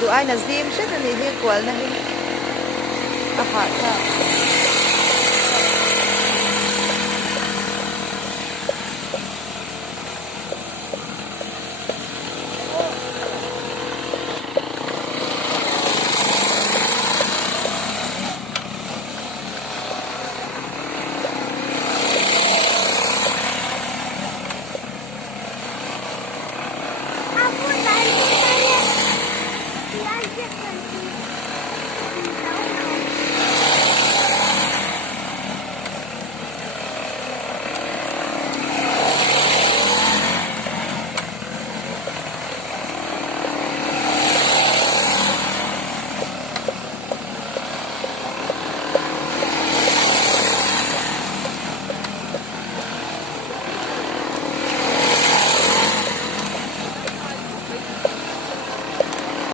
du ai na zim she ni hi kwal na hi a ha ta